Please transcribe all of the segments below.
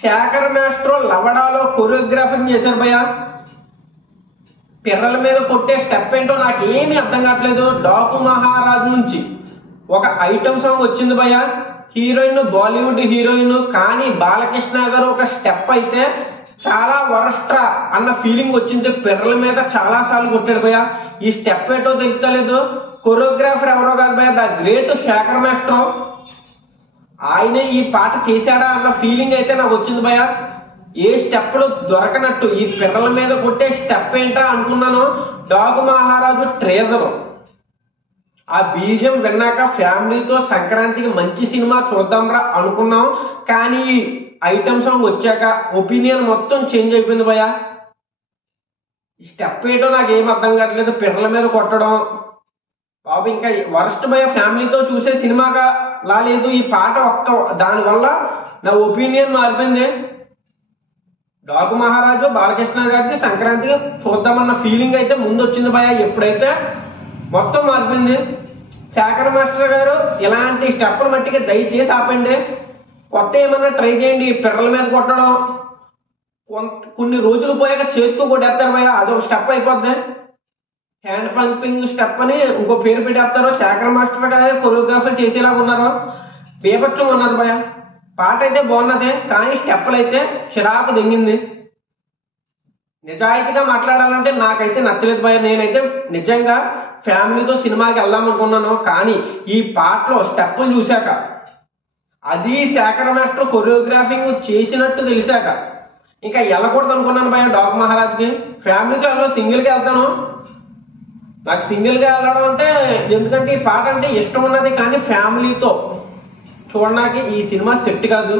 Shekhar master లవడాలో choreographing చేశారు భయ పిర్రల మీద కొట్టే స్టెప్ ఏంటో నాకు ఏమీ అర్థం కావట్లేదు. డాకు మహారాజ్ నుంచి ఒక ఐటమ్ సాంగ్ వచ్చింది భయ హీరోయిన్ బాలీవుడ్ హీరోయిన్ కానీ బాలకృష్ణ గారు ఒక స్టెప్ అయితే చాలా వరస్ట్రా అన్న ఫీలింగ్ వచ్చింది. పిర్రల మీద చాలా సార్లు కొట్టాడు భయ ఈ స్టెప్ ఏంటో తెలుస్తలేదు. కొరియోగ్రాఫర్ ఎవరో కాదు భయ ద గ్రేట్ శేఖర్ మాస్టర్ ఆయనే ఈ పాట చేశాడా అన్న ఫీలింగ్ అయితే నాకు వచ్చింది భయ ఏ స్టెప్లు దొరకనట్టు ఈ పిల్లల మీద కొట్టే స్టెప్ ఏంట్రా అనుకున్నాను. డాగు మహారాజు ట్రేజర్. ఆ బీజం విన్నాక ఫ్యామిలీతో సంక్రాంతికి మంచి సినిమా చూద్దాంరా అనుకున్నాం. కానీ ఈ ఐటమ్ సాంగ్ వచ్చాక ఒపీనియన్ మొత్తం చేంజ్ అయిపోయింది భయ స్టెప్ ఏంటో నాకు ఏం అర్థం కావట్లేదు. పిల్లల మీద కొట్టడం. బాబు ఇంకా వరస్ట్ భయ ఫ్యామిలీతో చూసే సినిమాగా రాలేదు. ఈ పాట ఒక్క దానివల్ల నా ఒపీనియన్ మారిపోయింది. డాకు మహారాజు బాలకృష్ణ గారికి సంక్రాంతికి చూద్దామన్న ఫీలింగ్ అయితే ముందు వచ్చింది భయ ఎప్పుడైతే మొత్తం మారిపోయింది. శేఖర్ మాస్టర్ గారు ఇలాంటి స్టెప్పుల మట్టికి దయచేసి ఆపండి. కొత్త ఏమన్నా ట్రై చేయండి. పిల్లల పిర్రల మీద కొట్టడం. కొన్ని రోజులు పోయాక చేతితో కొట్టేస్తారు భయ అదొక స్టెప్ అయిపోద్ది. హ్యాండ్ పంపింగ్ స్టెప్ అని ఇంకో పేరు పెట్టేస్తారు. శేఖర్ మాస్టర్ గారే కొరియోగ్రాఫర్ చేసేలాగా ఉన్నారు. బీభత్సం ఉన్నారు భయ పాట అయితే బాగున్నదే కానీ స్టెప్పులు అయితే చిరాకు దొంగింది. నిజాయితీగా మాట్లాడాలంటే నాకైతే నచ్చలేదు భయ నేనైతే నిజంగా ఫ్యామిలీతో సినిమాకి వెళ్దాం అనుకున్నాను కానీ ఈ పాటలో స్టెప్పులు చూశాక అది శేఖర్ మాస్టర్ కొరియోగ్రాఫింగ్ చేసినట్టు తెలిసాక ఇంకా వెళ్ళకూడదు అనుకున్నాను భయ డాక్ మహారాజ్కి. ఫ్యామిలీతో వెళ్ళను సింగిల్గా వెళ్తాను. నాకు సింగిల్గా వెళ్ళడం అంటే ఎందుకంటే ఈ పాట అంటే ఇష్టం ఉన్నది కానీ ఫ్యామిలీతో. చూడడానికి ఈ సినిమా సెట్ కాదు.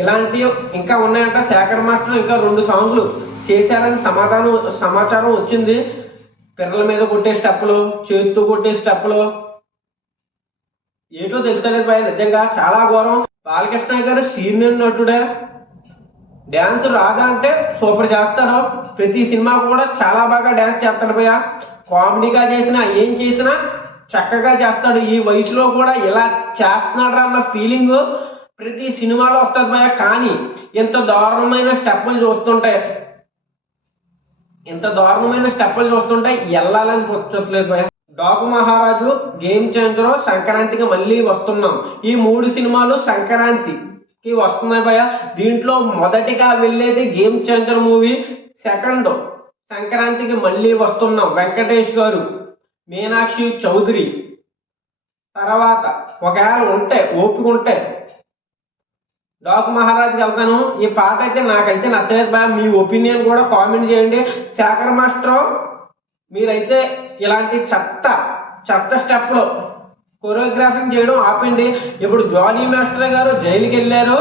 ఇలాంటివి ఇంకా ఉన్నాయంట. శేఖర్ మాస్టర్ ఇంకా రెండు సాంగ్లు చేశారని సమాధానం సమాచారం వచ్చింది. పిల్లల మీద కొట్టే స్టెప్పులు చేతితో కొట్టే స్టెప్పులు. ఏటో తెలుస్తలేదు భయ నిజంగా చాలా ఘోరం. బాలకృష్ణ గారు సీనియర్ నటుడే డ్యాన్స్ రాదా అంటే సూపర్ చేస్తాడు ప్రతి సినిమా కూడా చాలా బాగా డ్యాన్స్ చేస్తాడు భయ్య. కామెడీగా చేసినా ఏం చేసినా చక్కగా చేస్తాడు. ఈ వయసులో కూడా ఇలా చేస్తున్నాడు అన్న ఫీలింగ్ ప్రతి సినిమాలో వస్తుంది భయ కానీ ఇంత దారుణమైన స్టెప్పులు చూస్తుంటాయి ఇంత దారుణమైన స్టెప్పులు చూస్తుంటే వెళ్ళాలని వచ్చట్లేదు భయ డాకు మహారాజు గేమ్ చేంజర్ సంక్రాంతికి మళ్ళీ వస్తున్నాం. ఈ మూడు సినిమాలు సంక్రాంతికి వస్తున్నాయి భయ దీంట్లో మొదటిగా వెళ్ళేది గేమ్ చేంజర్ మూవీ సెకండ్ సంక్రాంతికి మళ్ళీ వస్తున్నాం. వెంకటేష్ గారు మీనాక్షి చౌదరి. తర్వాత ఒకవేళ ఉంటే ఓపిక ఉంటే డాక్ మహారాజ్కి వెళ్తాను. ఈ పాట అయితే నాకైతే నచ్చలేదు బా మీ ఒపీనియన్ కూడా కామెంట్ చేయండి. శేఖర్ మాస్టర్ మీరైతే ఇలాంటి చెత్త చెత్త స్టెప్లో కొరియోగ్రాఫింగ్ చేయడం ఆపండి. ఇప్పుడు జానీ మాస్టర్ గారు జైలుకి వెళ్ళారు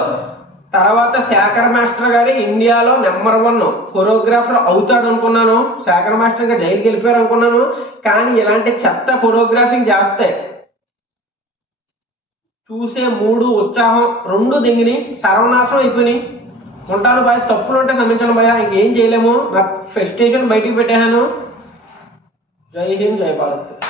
తర్వాత శేఖర్ మాస్టర్ గారి ఇండియాలో నెంబర్ వన్ కొరియోగ్రాఫర్ అవుతాడు అనుకున్నాను. శేఖర్ మాస్టర్ గారు జైలుకి వెళ్ళిపోయారు అనుకున్నాను. కానీ ఇలాంటి చెత్త కొరియోగ్రాఫింగ్ చేస్తే చూసే మూడు ఉత్సాహం రెండు దిగిని సర్వనాశనం అయిపోయినాయి. ఉంటాను భయ తప్పులు ఉంటే క్షమించండి భయ ఇంకేం చేయలేము. నా ఫెస్టేషన్ బయటికి పెట్టాను జై హింద్ జై భారత్.